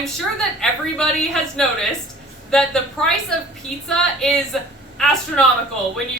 I'm sure that everybody has noticed that the price of pizza is astronomical when you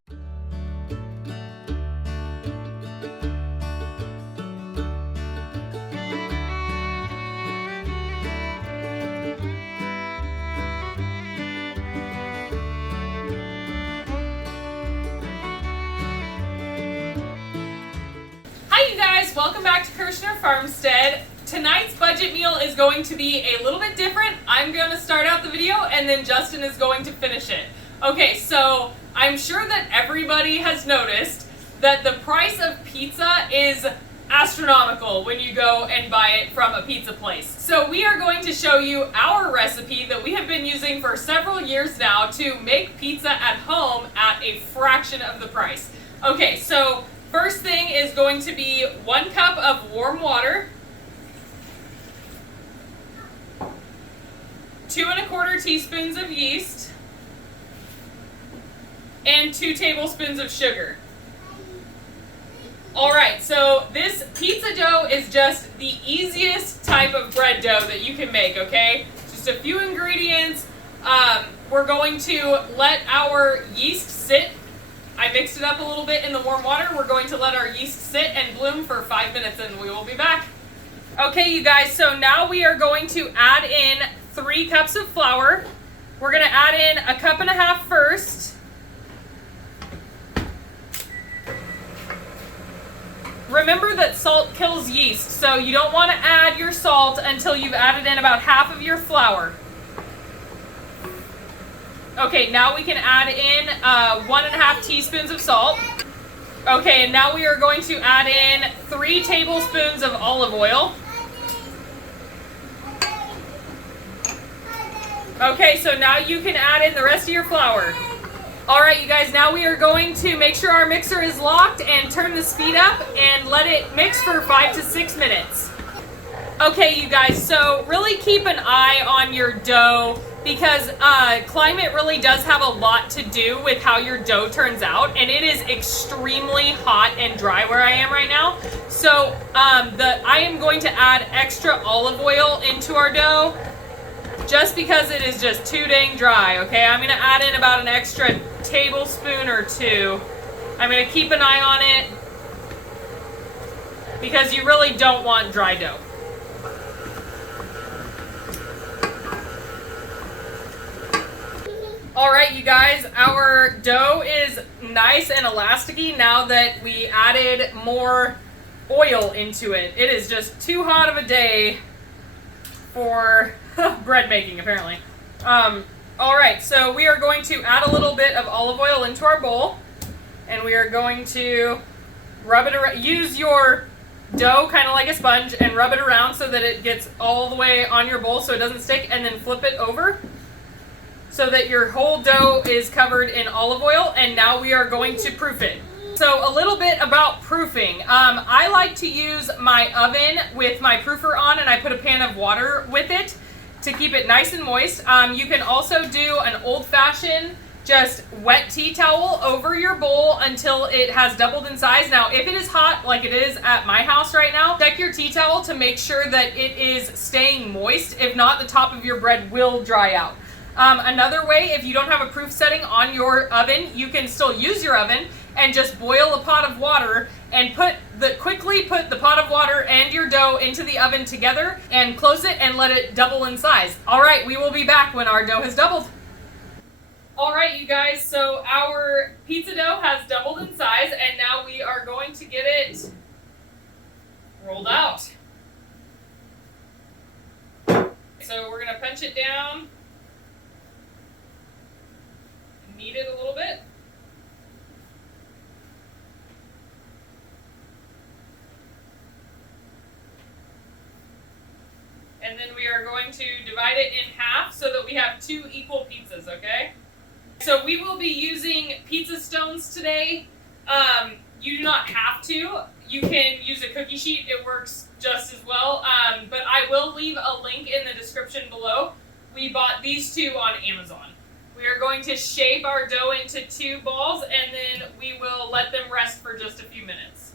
Hi you guys, welcome back to FarmStead. Tonight's budget meal is going to be a little bit different. I'm going to start out the video and then Justin is going to finish it. Okay, so I'm sure that everybody has noticed that the price of pizza is astronomical when you go and buy it from a pizza place. So we are going to show you our recipe that we have been using for several years now to make pizza at home at a fraction of the price. Okay, so first thing is going to be 1 cup of warm water, 2 1/4 teaspoons of yeast, and 2 tablespoons of sugar. Alright, so this pizza dough is just the easiest type of bread dough that you can make, okay? Just a few ingredients. We're going to let our yeast sit. I mixed it up a little bit in the warm water. We're going to let our yeast sit and bloom for 5 minutes and we will be back. Okay, you guys, so now we are going to add in 3 cups of flour. We're going to add in 1.5 cups first. Remember that salt kills yeast, so you don't want to add your salt until you've added in about half of your flour. Okay, now we can add in 1.5 teaspoons of salt. Okay, and now we are going to add in 3 tablespoons of olive oil. Okay, so now you can add in the rest of your flour. Alright, you guys, now we are going to make sure our mixer is locked and turn the speed up and let it mix for 5 to 6 minutes. Okay, you guys, so really keep an eye on your dough because climate really does have a lot to do with how your dough turns out, and it is extremely hot and dry where I am right now. So I am going to add extra olive oil into our dough just because it is just too dang dry, okay? I'm going to add in about an extra tablespoon or 2. I'm going to keep an eye on it because you really don't want dry dough. Alright, you guys, our dough is nice and elasticy now that we added more oil into it. It is just too hot of a day for bread making, apparently. Alright, so we are going to add a little bit of olive oil into our bowl, and we are going to rub it around. Use your dough kind of like a sponge and rub it around so that it gets all the way on your bowl so it doesn't stick, and then flip it over so that your whole dough is covered in olive oil, and now we are going to proof it. So a little bit about proofing. I like to use my oven with my proofer on, and I put a pan of water with it to keep it nice and moist. You can also do an old-fashioned just wet tea towel over your bowl until it has doubled in size. Now, if it is hot like it is at my house right now, check your tea towel to make sure that it is staying moist. If not, the top of your bread will dry out. Another way, if you don't have a proof setting on your oven, you can still use your oven and just boil a pot of water and quickly put the pot of water and your dough into the oven together and close it and let it double in size. Alright, we will be back when our dough has doubled. Alright, you guys, so our pizza dough has doubled in size, and now we are going to get it rolled out. So we're going to punch it down, knead it a little bit. And then we are going to divide it in half so that we have 2 equal pizzas, okay? So we will be using pizza stones today. You do not have to. You can use a cookie sheet. It works just as well. But I will leave a link in the description below. We bought these 2 on Amazon. We are going to shape our dough into 2 balls, and then we will let them rest for just a few minutes.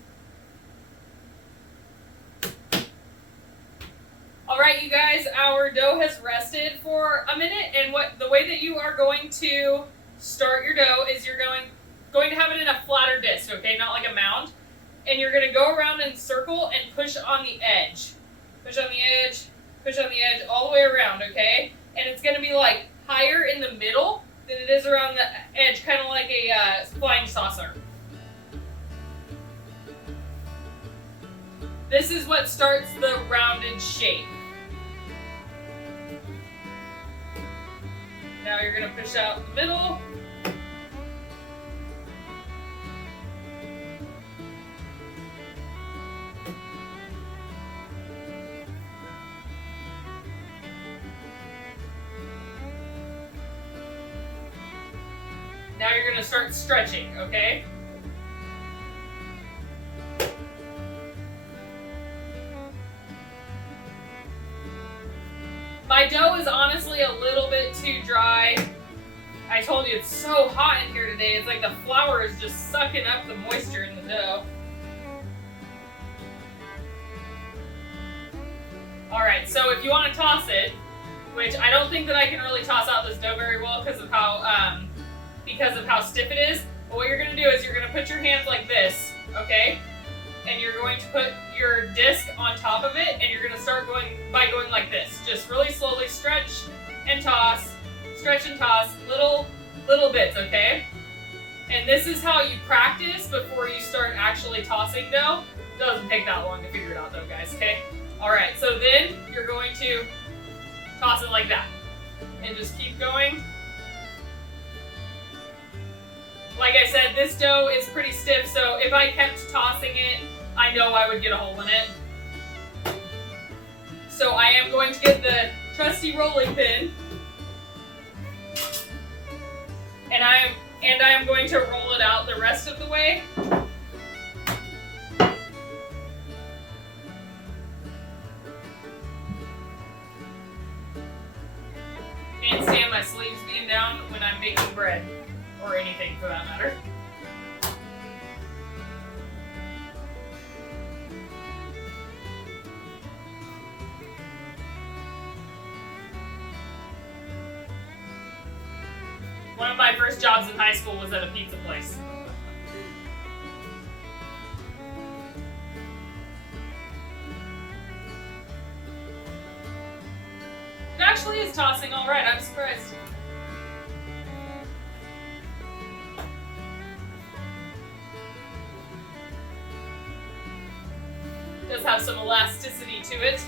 All right, you guys, our dough has rested for a minute, and the way that you are going to start your dough is you're going to have it in a flatter disc, okay, not like a mound, and you're going to go around in a circle and push on the edge. Push on the edge, push on the edge, all the way around, okay? And it's going to be like higher in the middle than it is around the edge, kind of like a flying saucer. This is what starts the rounded shape. Now you're going to push out the middle. Now you're going to start stretching, okay? My dough is honestly a little bit too dry. I told you it's so hot in here today. It's like the flour is just sucking up the moisture in the dough. Alright, so if you want to toss it, which I don't think that I can really toss out this dough very well because of how stiff it is, but what you're going to do is you're going to put your hands like this, okay? And you're going to put your disc on top of it, and you're going to start going like this. Just really slowly stretch and toss, little bits, okay? And this is how you practice before you start actually tossing dough. It doesn't take that long to figure it out though, guys, okay? Alright, so then you're going to toss it like that. And just keep going. Like I said, this dough is pretty stiff, so if I kept tossing it, I know I would get a hole in it. So I am going to get the trusty rolling pin, and I am going to roll it out the rest of the way. Can't stand my sleeves being down when I'm making bread, or anything for that matter. One of my first jobs in high school was at a pizza place. It actually is tossing all right, I'm surprised. It does have some elasticity to it.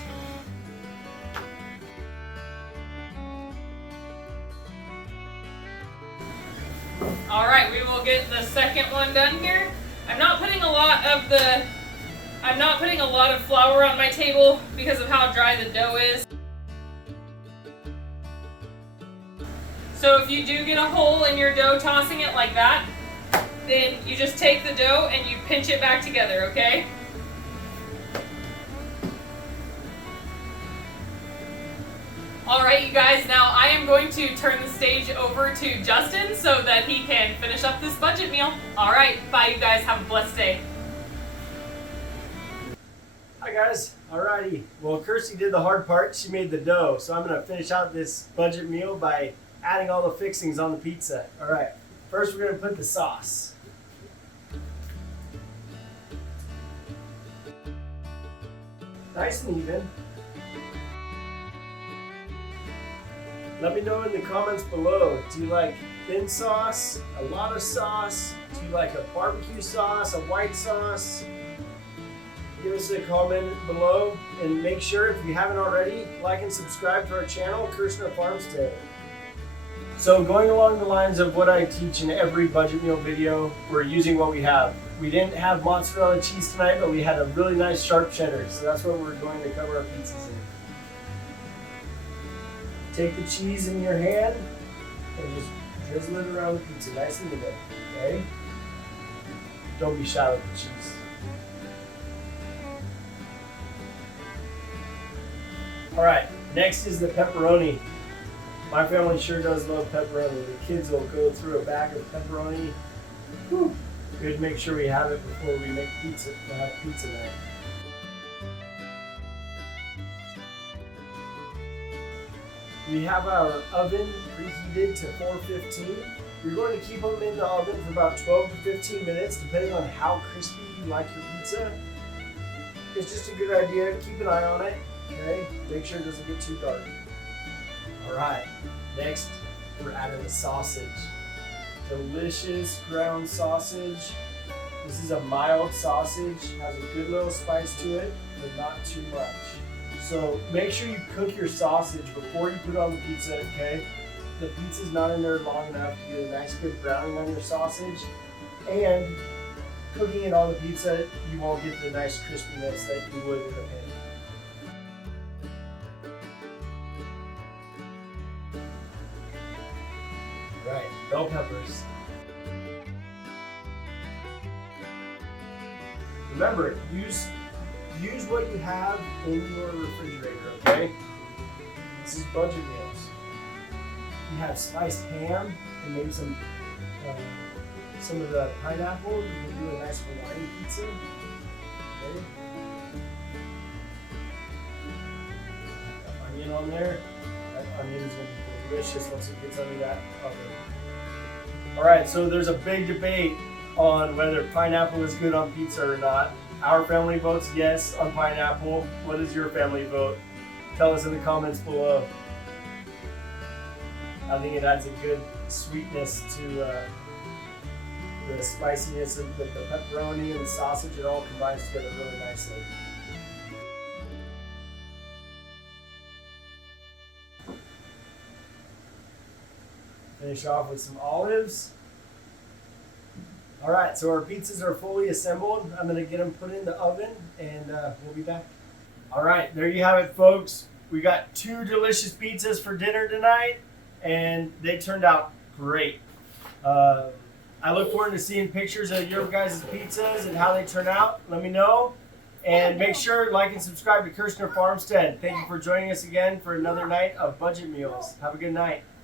Alright, we will get the second one done here. I'm not putting a lot of flour on my table because of how dry the dough is. So if you do get a hole in your dough tossing it like that, then you just take the dough and you pinch it back together, okay? Alright, you guys, now I am going to turn the stage over to Justin so that he can finish up this budget meal. Alright, bye you guys, have a blessed day. Hi guys, alrighty. Well, Kirsty did the hard part, she made the dough, so I'm going to finish out this budget meal by adding all the fixings on the pizza. Alright, first we're going to put the sauce. Nice and even. Let me know in the comments below, do you like thin sauce, a lot of sauce, do you like a barbecue sauce, a white sauce? Give us a comment below, and make sure, if you haven't already, like and subscribe to our channel, FarmStead. So going along the lines of what I teach in every budget meal video, we're using what we have. We didn't have mozzarella cheese tonight, but we had a really nice sharp cheddar, so that's what we're going to cover our pizzas in. Take the cheese in your hand and just drizzle it around the pizza, nice and even, okay? Don't be shy with the cheese. All right, next is the pepperoni. My family sure does love pepperoni. The kids will go through a bag of pepperoni. Whew. We would make sure we have it before we make pizza. We'll have pizza night. We have our oven preheated to 415. You're going to keep them in the oven for about 12 to 15 minutes, depending on how crispy you like your pizza. It's just a good idea to keep an eye on it, okay? Make sure it doesn't get too dark. All right, next we're adding the sausage. Delicious ground sausage. This is a mild sausage, has a good little spice to it, but not too much. So make sure you cook your sausage before you put it on the pizza, okay? The pizza's not in there long enough to get a nice good browning on your sausage. And cooking it on the pizza, you won't get the nice crispiness that you would in the pan. Right, bell peppers. Remember, use what you have in your refrigerator, okay? This is budget meals. You have spiced ham and maybe some of the pineapple. You can do a nice Hawaiian pizza. Okay. That onion on there. That onion is going to be delicious once it gets under that oven. All right, so there's a big debate on whether pineapple is good on pizza or not. Our family votes yes on pineapple. What is your family vote? Tell us in the comments below. I think it adds a good sweetness to the spiciness of the pepperoni and the sausage. It all combines together really nicely. Finish off with some olives. All right, so our pizzas are fully assembled. I'm gonna get them put in the oven and we'll be back. All right, there you have it, folks. We got 2 delicious pizzas for dinner tonight and they turned out great. I look forward to seeing pictures of your guys' pizzas and how they turn out. Let me know. And make sure to like and subscribe to Kirshner FarmStead. Thank you for joining us again for another night of budget meals. Have a good night.